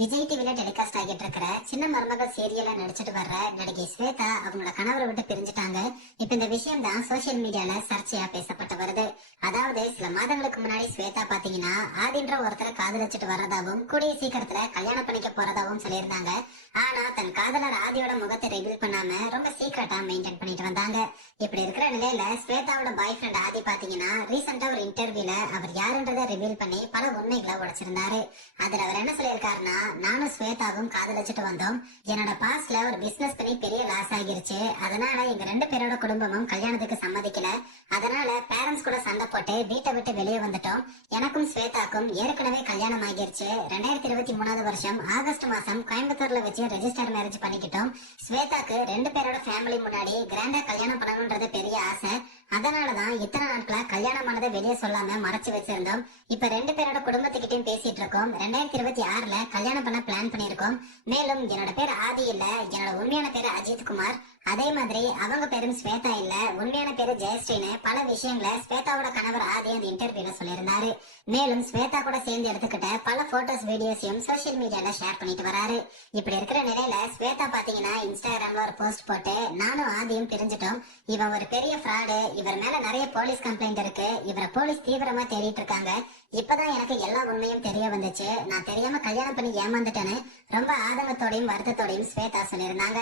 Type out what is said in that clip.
விஜய் டிவில டெலிகாஸ்ட் ஆகிட்டு இருக்கிற சின்ன மருமகள் சீரியல்ல நடிச்சிட்டு வர்ற நடிகை ஸ்வேதா அவங்களோட கணவரை விட்டு பிரிஞ்சுட்டாங்க. இப்ப இந்த விஷயம் தான் சோசியல் மீடியால சர்ச்சையா பேசப்பட்டு வருது. அதாவது சில மாதங்களுக்கு முன்னாடி ஸ்வேதா பாத்தீங்கன்னா ஆதின்ற ஒருத்தரை காதலிச்சிட்டு வர்றதாவும் கூடிய சீக்கிரத்துல கல்யாணம் பண்ணிக்க போறதாவும் சொல்லியிருந்தாங்க. ஆனா தன் காதலர் ஆதியோட முகத்தை ரிவீல் பண்ணாம ரொம்ப சீக்கிரட்டா மெயின்டைன் பண்ணிட்டு வந்தாங்க. இப்படி இருக்கிற நிலையில ஸ்வேதாவோட பாய் ஃப்ரெண்ட் ஆதி பாத்தீங்கன்னா ரீசெண்டா ஒரு இன்டர்வியூல அவர் யாருன்றதை ரிவீல் பண்ணி பல உண்மைகளை உடைச்சிருந்தாரு. அதுல அவர் என்ன சொல்லியிருக்காருன்னா, நானும் ஸ்வேதாவும் காதலிச்சிட்டு வந்தோம். என்னோட பாஸ்ட்ல ஒரு பிசினஸ் பண்ணி பெரிய லாஸ் ஆகிருச்சு. அதனால எங்க ரெண்டு பேரோட குடும்பமும் கல்யாணத்துக்கு சம்மதிக்கல. அதனால பேரண்ட்ஸ் கூட சண்டை போட்டு வீட்டை விட்டு வெளியே வந்துட்டோம். எனக்கும் ஸ்வேதாக்கும் ஏற்கனவே கல்யாணம் ஆகிருச்சு. 2023 வருஷம் ஆகஸ்ட் மாசம் கோயம்புத்தூர்ல வச்சு ரெஜிஸ்டர் மேரேஜ் பண்ணிக்கிட்டோம். ஸ்வேதாக்கு ரெண்டு பேரோட ஃபேமிலி முன்னாடி கிராண்டா கல்யாணம் பண்ணணும்ன்றது பெரிய ஆசை. அதனாலதான் இத்தனை நாட்களா கல்யாணமானதை வெளியே சொல்லாம மறைச்சு வச்சிருந்தோம். இப்ப ரெண்டு பேரோட குடும்பத்துக்கிட்டையும் பேசிட்டு இருக்கோம். 2026ல கல்யாணம் பண்ண பிளான் பண்ணிருக்கோம். மேலும் என்னோட பேர் ஆதி இல்ல, என்னோட உண்மையான பேரு அஜித் குமார். அதே மாதிரி அவங்க பேரும் ஸ்வேதா இல்ல, உண்மையான பேரு ஜெயஸ்ரீன்னு பல விஷயங்களை ஸ்வேதாவோட கணவர் ஆதி அந்த இன்டர்வியூல சொல்லியிருந்தாரு. மேலும் ஸ்வேதா கூட சேர்ந்து எடுத்துக்கிட்ட பல போட்டோஸ் வீடியோஸையும் சோசியல் மீடியால ஷேர் பண்ணிட்டு வராரு. இப்படி இருக்கிற நிலையில ஸ்வேதா பாத்தீங்கன்னா இன்ஸ்டாகிராம்ல ஒரு போஸ்ட் போட்டு, நானும் ஆதியும் பிரிஞ்சிட்டோம். இவன் ஒரு பெரிய ஃப்ராடு. இவர் மேல நிறைய போலீஸ் கம்ப்ளைண்ட் இருக்கு. இவரை போலீஸ் தீவிரமா தேடிட்டு இருக்காங்க. இப்பதான் எனக்கு எல்லா உண்மையும் தெரிய வந்துச்சு. நான் தெரியாம கல்யாணம் பண்ணி ஏமாந்துட்டேன்னு ரொம்ப ஆதங்கத்தோடையும் வருத்தத்தோடையும் ஸ்வேதா சொல்லியிருந்தாங்க.